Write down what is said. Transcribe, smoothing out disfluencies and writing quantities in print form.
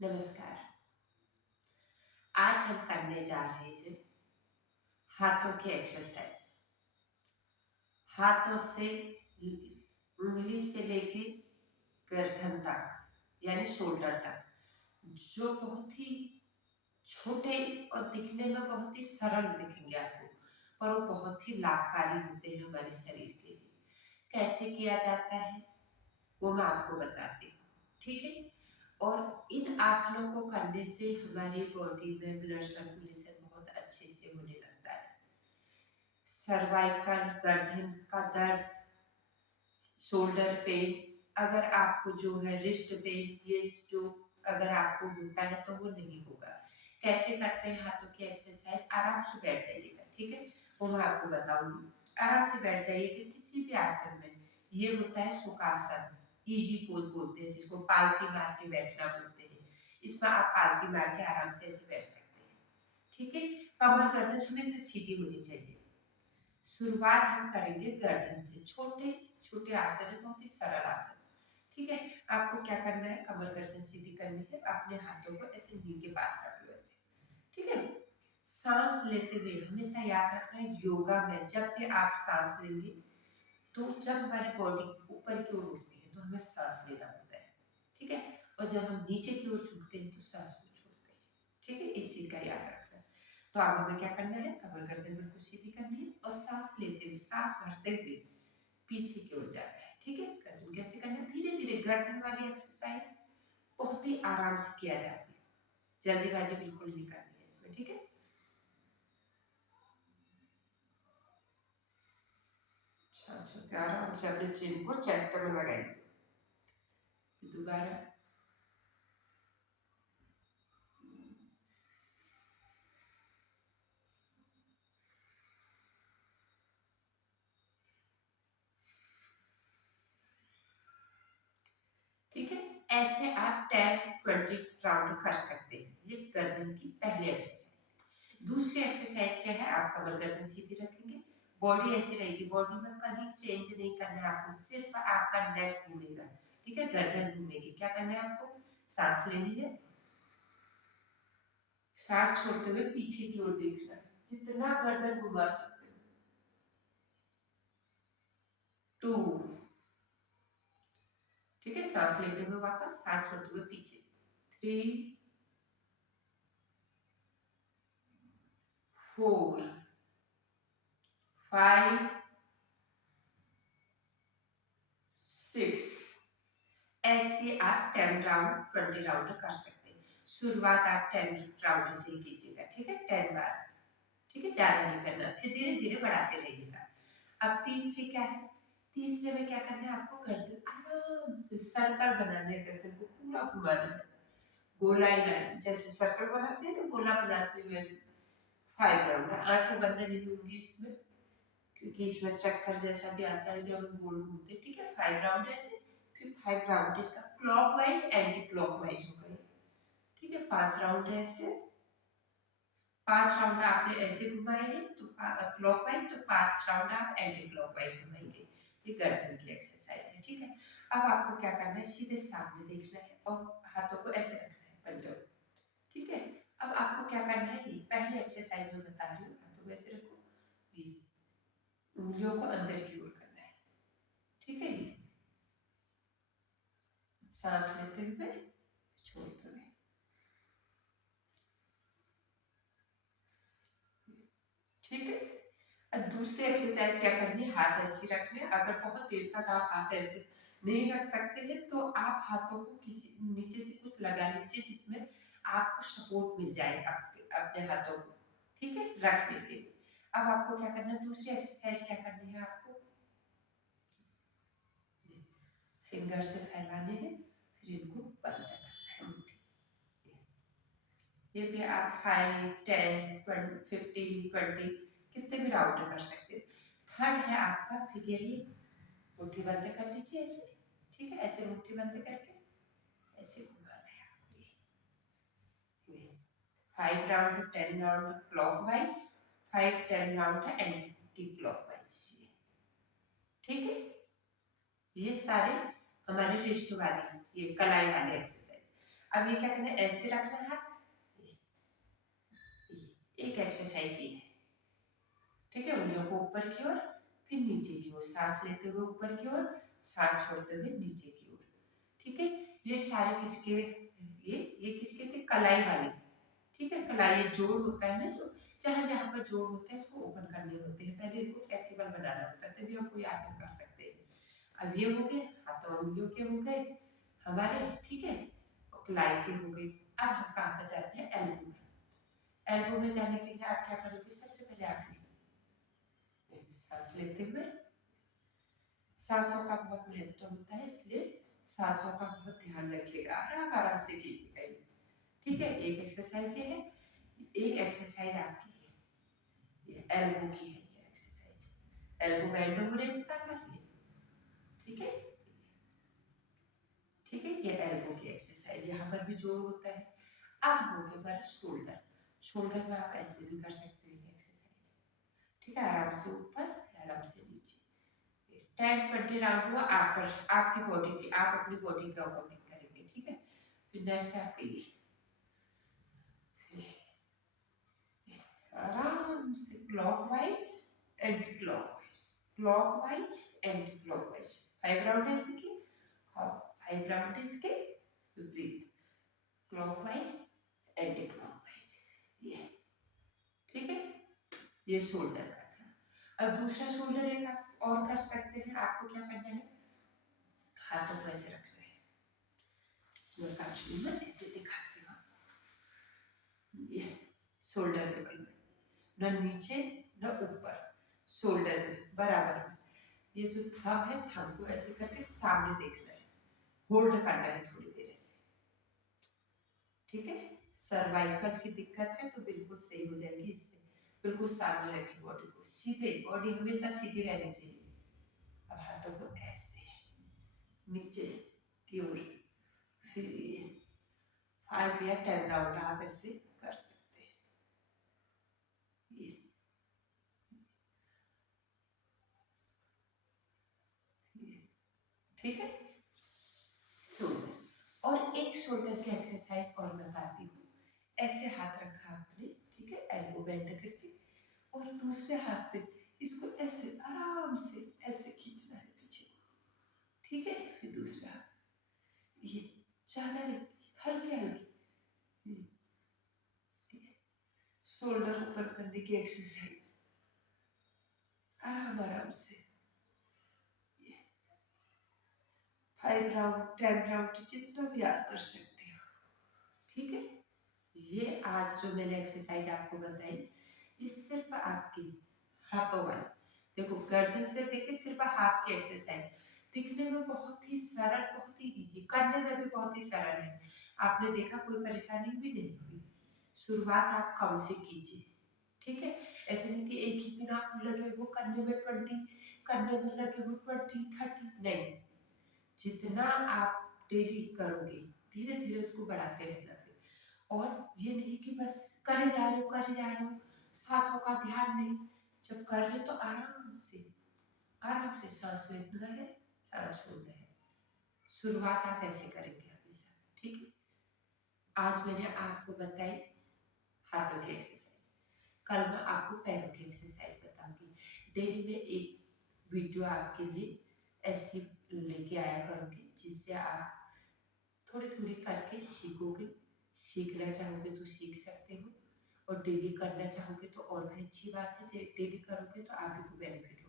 नमस्कार। आज हम करने जा रहे हैं हाथों की एक्सरसाइज। हाथों से उंगली से लेके गर्दन तक यानी शोल्डर तक, जो बहुत ही छोटे और दिखने में बहुत ही सरल दिखेंगे आपको, पर वो बहुत ही लाभकारी होते हैं हमारे शरीर के लिए। कैसे किया जाता है वो मैं आपको बताती हूँ, ठीक है। और इन आसनों को करने से हमारी बॉडी में ब्लड सर्कुलेशन बहुत अच्छे से होने लगता है। सर्वाइकल, गर्दन का दर्द, शोल्डर पेन, अगर आपको जो है रिस्ट पेन, ये जो अगर आपको होता है तो वो नहीं होगा। कैसे करते हैं हाथों की एक्सरसाइज? आराम से बैठ जाइएगा, ठीक है, वो मैं आपको बताऊंगी। आराम से बैठ जाइएगा किसी भी आसन में। ये होता है सुखासन, इजी पोज बोलते हैं जिसको, पालती मार के बैठना बोलते हैं। इसमें आप पालती मार के आराम से ऐसे बैठ सकते हैं, ठीक है। कमर गर्दन हमेशा सीधी होनी चाहिए। शुरुआत हम करेंगे गर्दन से। छोटे छोटे आसन है, बहुत ही सरल आसन, ठीक है। आपको क्या करना है, कमर गर्दन सीधी करनी है। अपने हाथों को ऐसे नी के पास रख लो, ऐसे, ठीक है। सांस लेते हुए हमेशा याद रखना है, योगा में जब भी आप सांस लेंगे तो जब हमारी बॉडी ऊपर की ओर उठती है तो हमें सांस लेना होता है, ठीक है। और जब हम नीचे की ओर झुकते हैं तो सांस को छोड़ते हैं, ठीक है। इस चीज का याद रखना। तो अब हमें क्या करना है, कमर गर्दन बिल्कुल सीधी करनी है और सांस लेते हुए, सांस भरते हुए पीछे की ओर जाना है, ठीक है। गर्दन कैसे करना है, धीरे धीरे। गर्दन वाली एक्सरसाइज बहुत ही आराम से किया जाती है, जल्दीबाजी बिल्कुल नहीं करनी है इसमें, ठीक है। आराम से अपने चिन को चेस्ट में लगाइए। दोबारा, ठीक है। ऐसे आप 10-20 राउंड कर सकते हैं। ये गर्दन की पहली एक्सरसाइज। दूसरी एक्सरसाइज क्या है, आप कमर गर्दन सीधी रखेंगे, बॉडी ऐसी रहेगी, बॉडी में कहीं चेंज नहीं करना है आपको, सिर्फ आपका नेक घूमेगा, ठीक है, गर्दन घूमेगी। क्या करना है आपको, सांस लेनी है, सांस छोड़ते हुए पीछे की ओर देखना है, जितना गर्दन घुमा सकते हो। 2, ठीक है, सांस लेते हुए वापस, सांस छोड़ते हुए पीछे। 3, 4, 5, 6। ऐसे आप 10 राउंड, 20 राउंड कर सकते हैं। शुरुआत आप 10 राउंड से ही कीजिएगा, ठीक है, 10 बार, ठीक है, ज्यादा नहीं करना, फिर धीरे धीरे बढ़ाते रहिएगा। अब तीसरी क्या है, तीसरे में क्या करना है आपको, गर्दन आराम से सर्कल बनाना है, गर्दन को पूरा घुमाना है, गोलाई लाइन, जैसे सर्कल बनाते हैं ना, गोला बनाते हुए ऐसे। 5 राउंड, आंखें बंद नहीं होंगी इसमें, क्योंकि इसमें चक्कर जैसा भी आता है जब हम गोल घूमते हैं, ठीक है। 5 राउंड ऐसे, फिर 5 राउंड इसका क्लॉकवाइज एंटी क्लॉकवाइज हो गए, ठीक है। 5 राउंड ऐसे, 5 राउंड आपने ऐसे घुमाए हैं तो क्लॉकवाइज, तो 5 राउंड आप एंटी क्लॉकवाइज घुमाएंगे। ये गर्दन की एक्सरसाइज है, ठीक है। अब आपको क्या करना है, सीधे सामने देखना है और हाथों को ऐसे रखना है, पंजों, ठीक है। अब आपको क्या करना है, ये पहली एक्सरसाइज में बता रही हूँ, हाथों को ऐसे रखो, ये उंगलियों को अंदर की ओर करना है, ठीक है। ये सांस लेते हुए, छोड़ते हुए, ठीक है। अब दूसरी एक्सरसाइज क्या करनी है, हाथ ऐसे रखने हैं। अगर बहुत देर तक आप हाथ ऐसे नहीं रख सकते हैं तो आप हाथों को किसी नीचे से कुछ लगा लीजिए जिसमें आपको सपोर्ट मिल जाए, आपके अपने हाथों को, ठीक है, रखने के लिए। अब आपको क्या करना है, दूसरी एक्सरसाइज क्या करनी है आपको, फिंगर से फैलाने हैं, फिर इनको बंद करना है मुट्ठी। ये भी आप 5, 10, 20, 15, 20 कितने भी राउंड कर सकते हैं। थर्ड है आपका, फिर यही मुट्ठी बंद कर लीजिए ऐसे, ठीक है, ऐसे मुट्ठी बंद करके ऐसे घुमाना है आपको। ये 5 round, 10 round clockwise, 5, 10 round anti clockwise, ठीक है। ये सारे हमारे रिस्ट वाली, ये कलाई वाली एक्सरसाइज। अब ये क्या करना है, ऐसे रखना है हाथ, एक एक्सरसाइज ये है, ठीक है। उंगलियों को ऊपर की ओर, फिर नीचे की ओर, सांस लेते हुए ऊपर की ओर, सांस छोड़ते हुए नीचे की ओर, ठीक है। ये सारे किसके, ये किसके थे, कलाई वाले, ठीक है। कलाई जोड़ होता है ना, जो जहां जहां पर जोड़ होता है उसको ओपन करने होते हैं, पहले इनको फ्लेक्सिबल बनाना होता है, तभी हम कोई आसन कर सकते हैं। अब ये हो गए हाथों उंगलियों के हो गए हमारे, ठीक है, और कलाई के हो गए। अब हम कहाँ पर जाते हैं, एल्बो में। एल्बो में जाने के लिए आप क्या करोगे, सबसे पहले आप सांस लेते हुए, सांसों का बहुत महत्व होता है, इसलिए सांसों का बहुत ध्यान रखिएगा, आराम आराम से कीजिएगा, ठीक है। एक एक्सरसाइज ये है, एक एक्सरसाइज आपकी है, ये एल्बो की है, ये एक्सरसाइज एल्बो बैंड हो रही है, ठीक है, ठीक है। ये एल्बो की एक्सरसाइज, यहाँ पर भी जोड़ होता है। अब हो गया हमारा शोल्डर। शोल्डर में आप ऐसे भी कर सकते हैं एक्सरसाइज, ठीक है, आराम से ऊपर, आराम से नीचे। 10-20 राउंड हुआ, आपकी बॉडी की, आप अपनी बॉडी के अकॉर्डिंग करेंगे, ठीक है। फिर नेक्स्ट है आपका ये, आराम से clockwise anti clockwise, clockwise anti clockwise, 5 round है इसके, हाँ 5 राउंड इसके विपरीत, क्लॉकवाइज एंटी क्लॉकवाइज, ये, ठीक है। ये शोल्डर का था। अब दूसरा शोल्डर एक आप और कर सकते हैं, आपको क्या करना है, हाथों को ऐसे रखना है, इसमें काटनी है, ऐसे दिखाती हूँ, ये शोल्डर के बल में, न नीचे न ऊपर, शोल्डर में बराबर में। ये जो थंब है, थंब को ऐसे करके सामने देखना है, होल्ड करना है थोड़ी देर ऐसे, ठीक है। सर्वाइकल की दिक्कत है तो बिल्कुल सही हो जाएगी इससे, बिल्कुल सामने रखिए बॉडी को, सीधे, बॉडी हमेशा सीधी रहनी चाहिए। अब हाथों को ऐसे नीचे की ओर, फिर ये 5 या 10 राउंड आप ऐसे कर सकते हैं, ये, ठीक है। शोल्डर, और एक शोल्डर की एक्सरसाइज और बताती हूँ। ऐसे हाथ रखा आपने, ठीक है, एल्बो बेंड करके, और दूसरे हाथ से इसको ऐसे आराम से ऐसे खींचना है पीछे, ठीक है। फिर दूसरे हाथ से ये, ज्यादा नहीं, हल्के हल्के, ठीक है। शोल्डर ऊपर करने की एक्सरसाइज, आराम आराम से, 5 राउंड 10 राउंड जितना भी आप कर सकते हो, ठीक है। ये आज जो मैंने एक्सरसाइज आपको बताई, ये सिर्फ आपकी हाथों वाली, देखो गर्दन से लेके सिर्फ हाथ की एक्सरसाइज, दिखने में बहुत ही सरल, बहुत ही इजी, करने में भी बहुत ही सरल है। आपने देखा कोई परेशानी भी नहीं हुई। शुरुआत आप कम से कीजिए, ठीक है। ऐसे नहीं कि एक ही दिन आप लगे वो करने में 20, करने में लगे वो 20-30, नहीं, जितना आप डेली करोगे धीरे धीरे उसको बढ़ाते रहना। फिर और ये नहीं कि बस करे जा रहे हो, करे जा रहे हो, सांसों का ध्यान नहीं, जब कर रहे हो तो आराम से सांस लेना है, सांस छोड़ना है। शुरुआत आप ऐसे करेंगे हमेशा, ठीक है। आज मैंने आपको बताई हाथों की एक्सरसाइज, कल मैं आपको पैरों की एक्सरसाइज बताऊंगी। डेली में एक वीडियो आपके लिए ऐसी लेके आया करूंगी, जिससे आप थोड़ी थोड़ी करके सीखोगे, सीखना चाहोगे तो सीख सकते हो, और डेली करना चाहोगे तो और भी अच्छी बात है, डेली करोगे तो आप ही को बेनिफिट